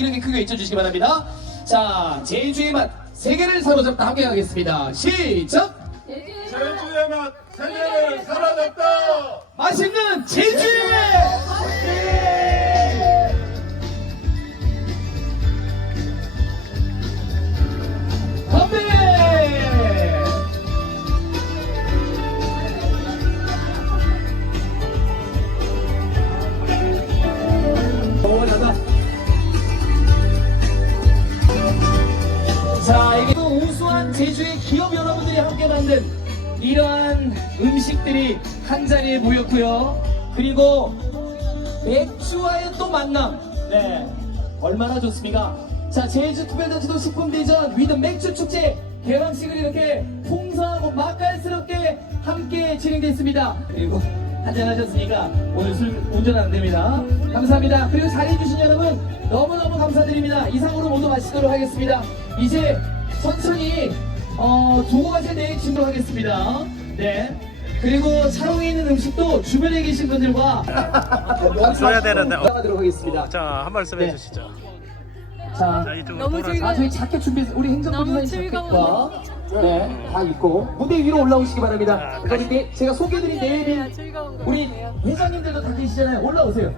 이렇게 크게 외쳐주시기 바랍니다. 자, 제주의 맛 세계를 사로잡다 함께 가겠습니다. 시작! 제주의 맛 세계를 사로잡다 맛있는 제주 자, 이게 또 우수한 제주의 기업 여러분들이 함께 만든 이러한 음식들이 한 자리에 모였고요. 그리고 맥주와의 또 만남. 네. 얼마나 좋습니까? 자, 제주 특별자치도 식품대전 위드 맥주 축제 개방식을 이렇게 풍성하고 맛깔스럽게 함께 진행됐습니다. 그리고 한잔하셨으니까 오늘 술 운전 안 됩니다. 감사합니다. 그리고 잘해주신 여러분 너무너무 감사드립니다. 이상으로 모두 마치도록 하겠습니다. 이제 천천히 어, 두고 가실 내일 진도 하겠습니다. 네. 그리고 차롱에 있는 음식도 주변에 계신 분들과 써야 되는데. 어. 나가도록 하겠습니다. 자, 한 말씀 네. 해주시죠. 자, 자, 이쪽으로 너무 돌아서. 즐거워. 아, 저희 자켓 준비해서 우리 행정부사님 너무 자켓과 네, 다 입고 무대 위로 올라오시기 바랍니다. 자, 그리고 이제 제가 소개드린 네, 내일 즐거운 거 우리. 회장님들도 다 계시잖아요. 올라오세요.